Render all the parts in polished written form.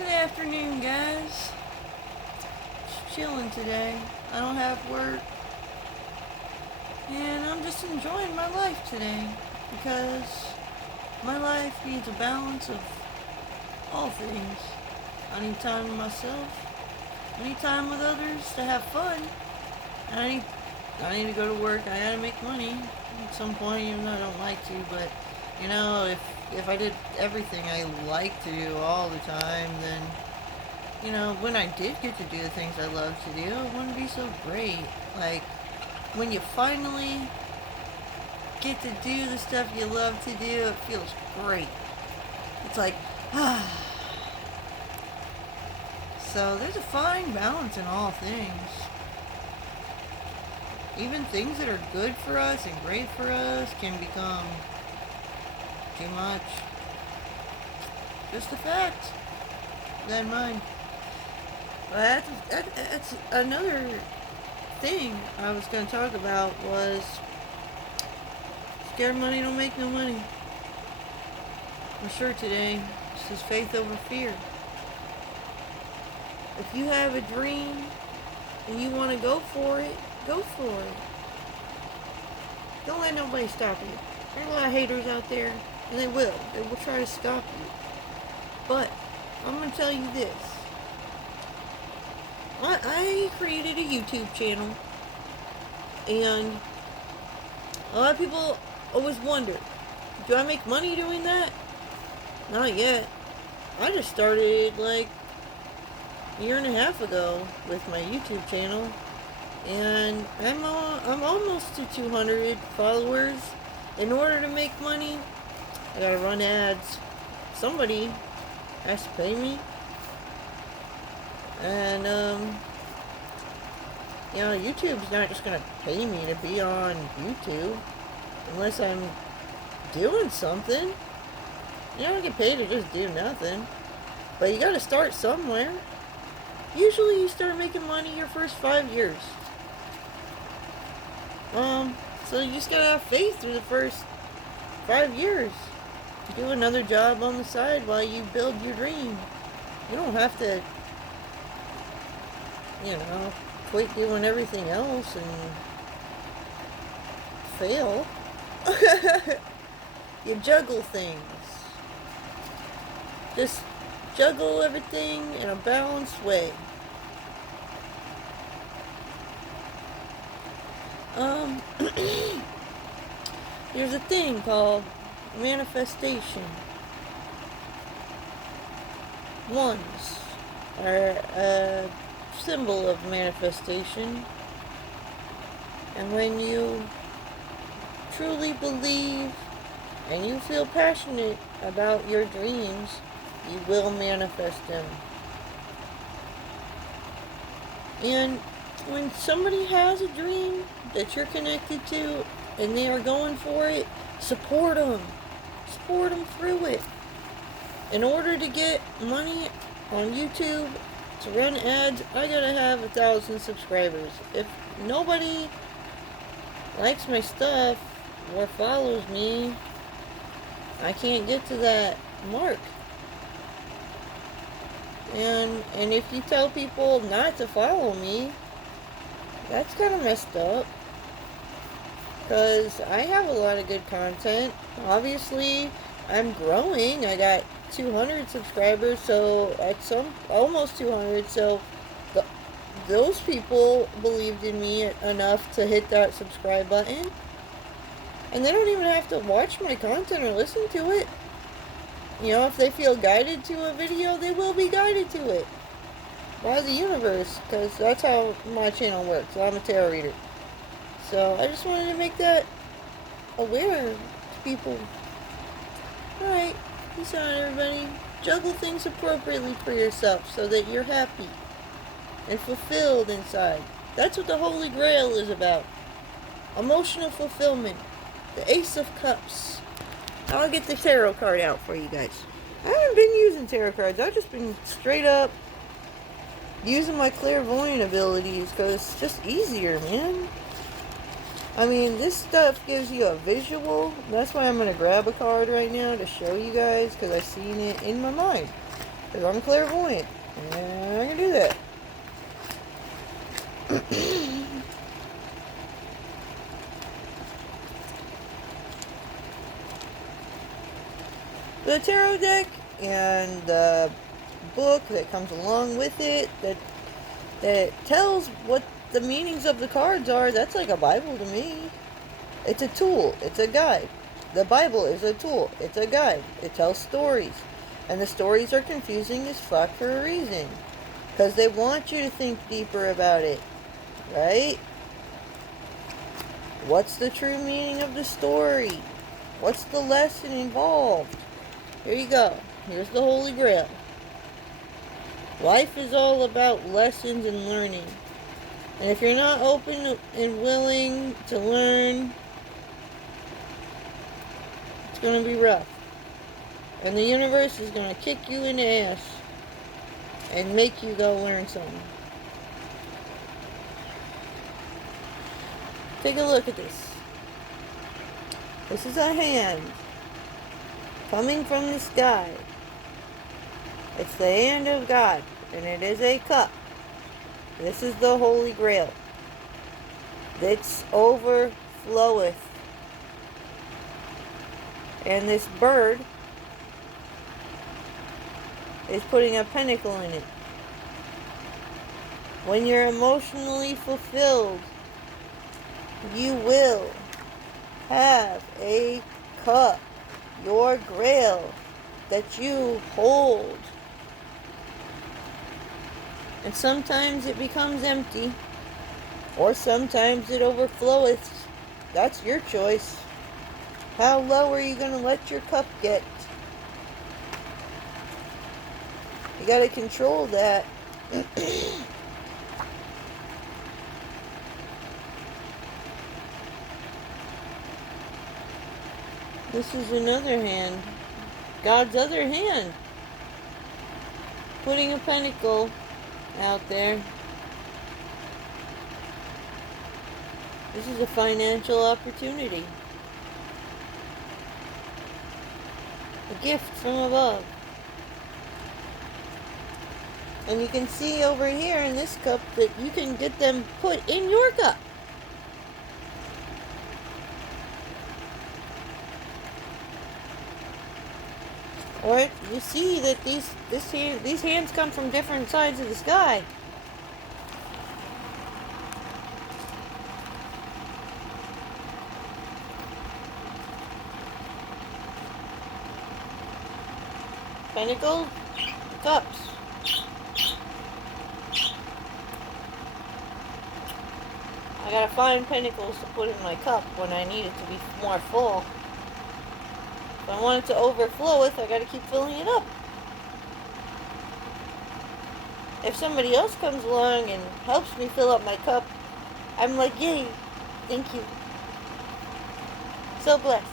Good afternoon, guys. Just chilling today. I don't have work. And I'm just enjoying my life today. Because my life needs a balance of all things. I need time with myself. I need time with others to have fun. And I need to go to work. I gotta make money at some point, even though I don't like to. But, you know, if I did everything I like to do all the time, then, you know, when I did get to do the things I love to do, it wouldn't be so great. Like, when you finally get to do the stuff you love to do, it feels great. It's like, ah. So there's a fine balance in all things. Even things that are good for us and great for us can become too much. Just a fact. Keep that in mind. But that's another thing I was going to talk about was scared money don't make no money. For sure today, this is faith over fear. If you have a dream and you want to go for it, go for it. Don't let nobody stop you. There's a lot of haters out there, and they will. They will try to stop you. But I'm going to tell you this. I created a YouTube channel, and a lot of people always wonder, do I make money doing that? Not yet. I just started like a year and a half ago with my YouTube channel, and I'm almost to 200 followers. In order to make money, I gotta run ads. Somebody has to pay me. And, you know, YouTube's not just gonna pay me to be on YouTube unless I'm doing something. You don't get paid to just do nothing. But you gotta start somewhere. Usually you start making money your first 5 years. So you just gotta have faith through the first 5 years. Do another job on the side while you build your dream. You don't have to, you know, quit doing everything else and fail. You juggle things. Just juggle everything in a balanced way. There's a thing called manifestation. Ones are a symbol of manifestation. And when you truly believe and you feel passionate about your dreams, you will manifest them. And when somebody has a dream that you're connected to and they are going for it, support them. Support them through it. In order to get money on YouTube, to run ads, I gotta have 1,000 subscribers. If nobody likes my stuff or follows me, I can't get to that mark. And if you tell people not to follow me, that's kind of messed up. Because I have a lot of good content. Obviously, I'm growing. I got 200 subscribers, so at almost 200. So those people believed in me enough to hit that subscribe button. And they don't even have to watch my content or listen to it. You know, if they feel guided to a video, they will be guided to it by the universe, because that's how my channel works. I'm a tarot reader. So I just wanted to make that aware to people. Alright, peace out everybody. Juggle things appropriately for yourself so that you're happy and fulfilled inside. That's what the Holy Grail is about. Emotional fulfillment. The Ace of Cups. I'll get the tarot card out for you guys. I haven't been using tarot cards. I've just been straight up using my clairvoyant abilities because it's just easier, man. I mean, this stuff gives you a visual. That's why I'm going to grab a card right now to show you guys, because I've seen it in my mind. Because I'm clairvoyant. And I can do that. The tarot deck and the book that comes along with it that tells what the meanings of the cards are, that's like a Bible to me. It's a tool. It's a guide. The Bible is a tool. It's a guide. It tells stories. And the stories are confusing as fuck for a reason. Because they want you to think deeper about it. Right? What's the true meaning of the story? What's the lesson involved? Here you go. Here's the Holy Grail. Life is all about lessons and learning. And if you're not open and willing to learn, it's going to be rough. And the universe is going to kick you in the ass and make you go learn something. Take a look at this. This is a hand coming from the sky. It's the hand of God, and it is a cup. This is the Holy Grail. It's overfloweth. And this bird is putting a pentacle in it. When you're emotionally fulfilled, you will have a cup, your grail, that you hold. And sometimes it becomes empty, or sometimes it overfloweth. That's your choice. How low are you going to let your cup get? You got to control that. This is another hand. God's other hand. Putting a pentacle out there. This is a financial opportunity. A gift from above. And you can see over here in this cup that you can get them put in your cup. Or you see that these hands come from different sides of the sky. Pentacles, cups. I gotta find pentacles to put in my cup when I need it to be more full. If I want it to overflow with, I gotta keep filling it up. If somebody else comes along and helps me fill up my cup, I'm like, yay, thank you. So blessed.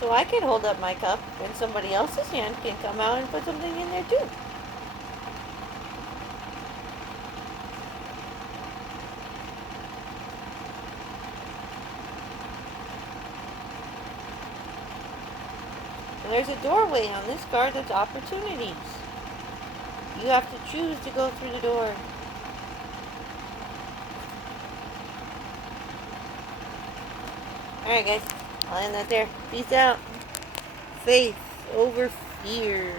So I can hold up my cup and somebody else's hand can come out and put something in there too. And there's a doorway on this card that's opportunities. You have to choose to go through the door. Alright guys, I'll end that there. Peace out. Faith over fear.